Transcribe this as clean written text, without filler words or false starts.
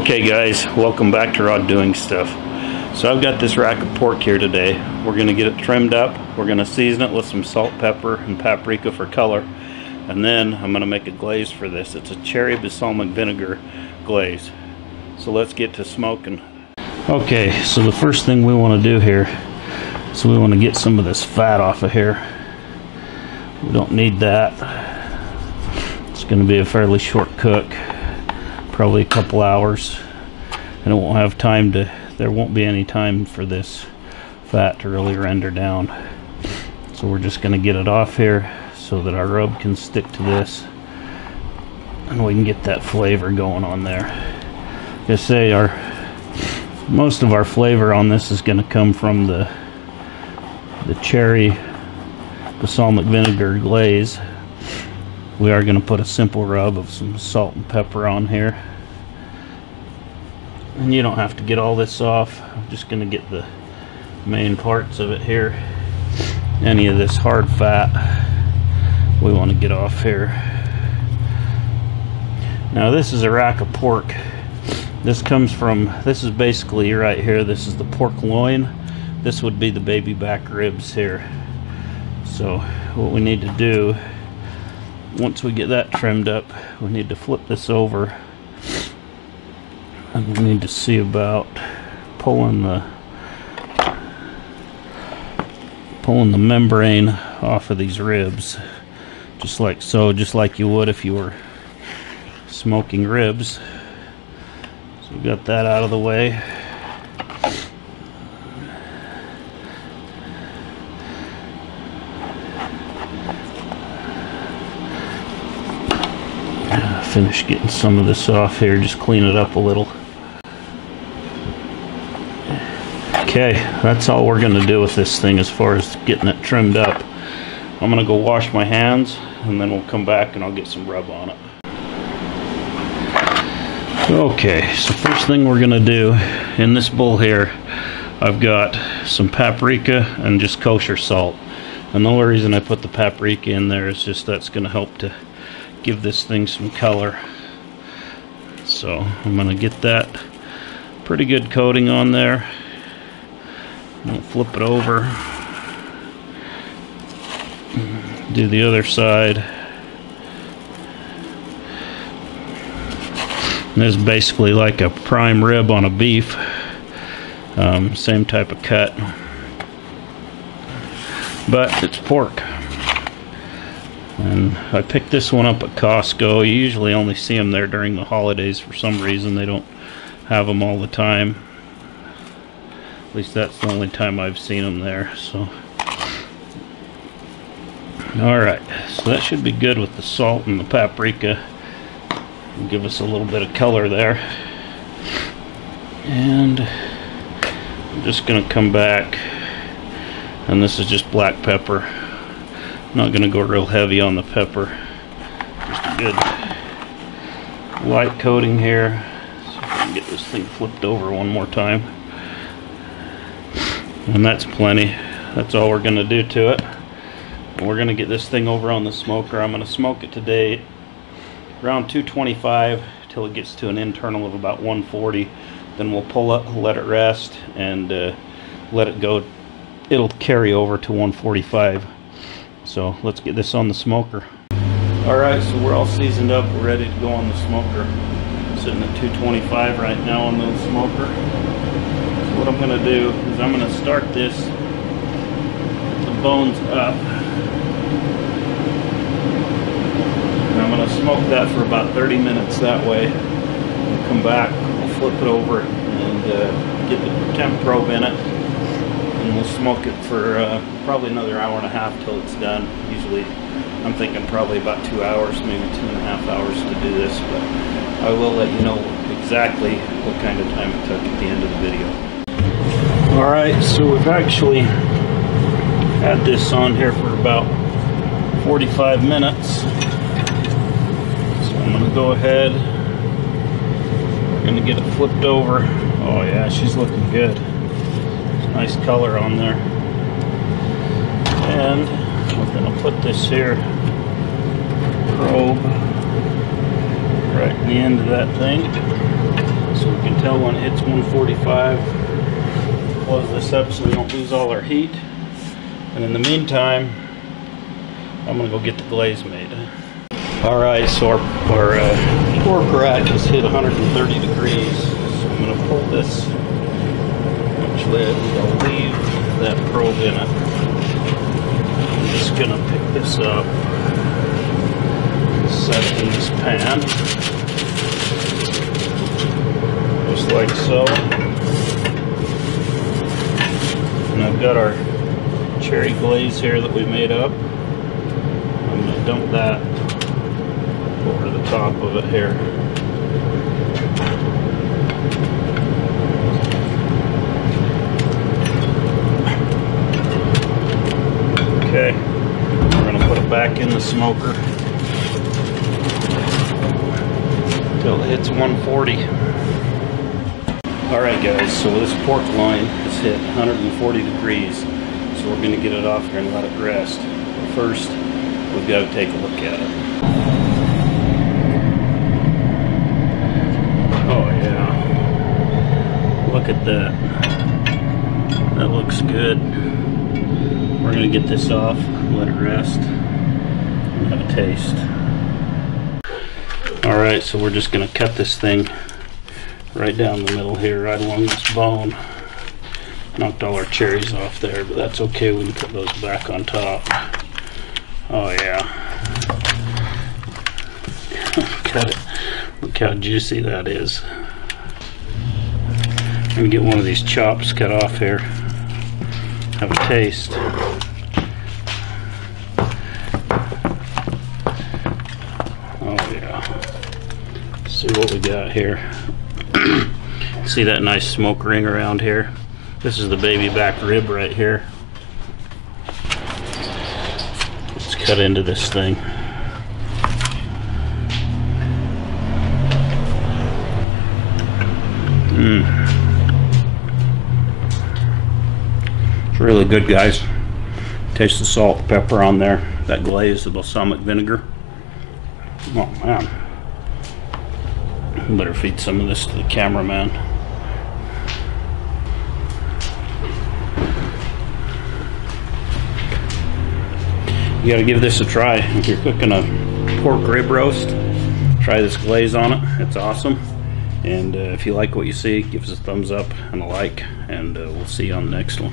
Okay guys, welcome back to Raw Doing Stuff. So I've got this rack of pork here today. We're going to get it trimmed up. We're going to season it with some salt, pepper, and paprika for color. And then I'm going to make a glaze for this. It's a cherry balsamic vinegar glaze. So let's get to smoking. Okay, so the first thing we want to do here is we want to get some of this fat off of here. We don't need that. It's going to be a fairly short cook. Probably a couple hours, and it won't have time to, there won't be any time for this fat to really render down. So we're just going to get it off here so that our rub can stick to this and we can get that flavor going on there. Like I say, most of our flavor on this is going to come from the cherry balsamic vinegar glaze. We are going to put a simple rub of some salt and pepper on here. And you don't have to get all this off. I'm just going to get the main parts of it here. Any of this hard fat we want to get off here. Now this is a rack of pork. This is basically right here, this is the pork loin. This would be the baby back ribs here. So what we need to do, once we get that trimmed up, we need to flip this over, and we need to see about pulling the membrane off of these ribs, just like so, just like you would if you were smoking ribs. So we got that out of the way. Finish getting some of this off here, just clean it up a little. Okay, that's all we're going to do with this thing as far as getting it trimmed up. I'm going to go wash my hands and then we'll come back and I'll get some rub on it. Okay, so first thing we're going to do in this bowl here, I've got some paprika and just kosher salt. And the only reason I put the paprika in there is just that's going to help to give this thing some color. So I'm going to get that pretty good coating on there. I'll flip it over, do the other side. And this is basically like a prime rib on a beef, same type of cut, but it's pork. And I picked this one up at Costco. You usually only see them there during the holidays. For some reason they don't have them all the time. At least that's the only time I've seen them there. So, alright, so that should be good with the salt and the paprika. It'll give us a little bit of color there. And I'm just going to come back, and this is just black pepper. I'm not going to go real heavy on the pepper. Just a good light coating here. See if I can get this thing flipped over one more time. And that's plenty. That's all we're going to do to it. And we're going to get this thing over on the smoker. I'm going to smoke it today around 225 till it gets to an internal of about 140. Then we'll pull up, let it rest, and let it go. It'll carry over to 145. So let's get this on the smoker. Alright, so we're all seasoned up. We're ready to go on the smoker. Sitting at 225 right now on the smoker. So what I'm going to do is I'm going to start this with the bones up. And I'm going to smoke that for about 30 minutes that way. We'll come back, we'll flip it over and get the temp probe in it. And we'll smoke it for probably another hour and a half till it's done. Usually I'm thinking probably about 2 hours, maybe 2.5 hours to do this, but I will let you know exactly what kind of time it took at the end of the video. Alright, so we've actually had this on here for about 45 minutes. So I'm going to go ahead, we're going to get it flipped over. Oh yeah, she's looking good. Nice color on there. And we're going to put this here probe right at the end of that thing. So can tell when it hits 145. Close this up so we don't lose all our heat. And in the meantime, I'm going to go get the glaze made. Alright, so our pork rack has hit 130 degrees. So I'm going to pull this lid. I'll leave that probe in it. I'm just going to pick this up, set it in this pan, just like so. And I've got our cherry glaze here that we made up. I'm going to dump that over the top of it here. Okay, we're going to put it back in the smoker until it hits 140. Alright guys, so this pork loin has hit 140 degrees, so we're going to get it off here and let it rest. But first, we've got to take a look at it. Oh yeah, look at that. That looks good. We're going to get this off, let it rest, and have a taste. Alright, so we're just going to cut this thing right down the middle here, right along this bone. Knocked all our cherries off there, but that's okay, we can put those back on top. Oh yeah. Cut it. Look how juicy that is. I'm going to get one of these chops cut off here. Have a taste. Oh yeah. Let's see what we got here. See that nice smoke ring around here? This is the baby back rib right here. Let's cut into this thing. It's really good, guys. Taste the salt, pepper on there. That glaze, the balsamic vinegar. Oh man. Better feed some of this to the cameraman. You gotta give this a try. If you're cooking a pork rib roast, try this glaze on it. It's awesome. And if you like what you see, give us a thumbs up and a like, and we'll see you on the next one.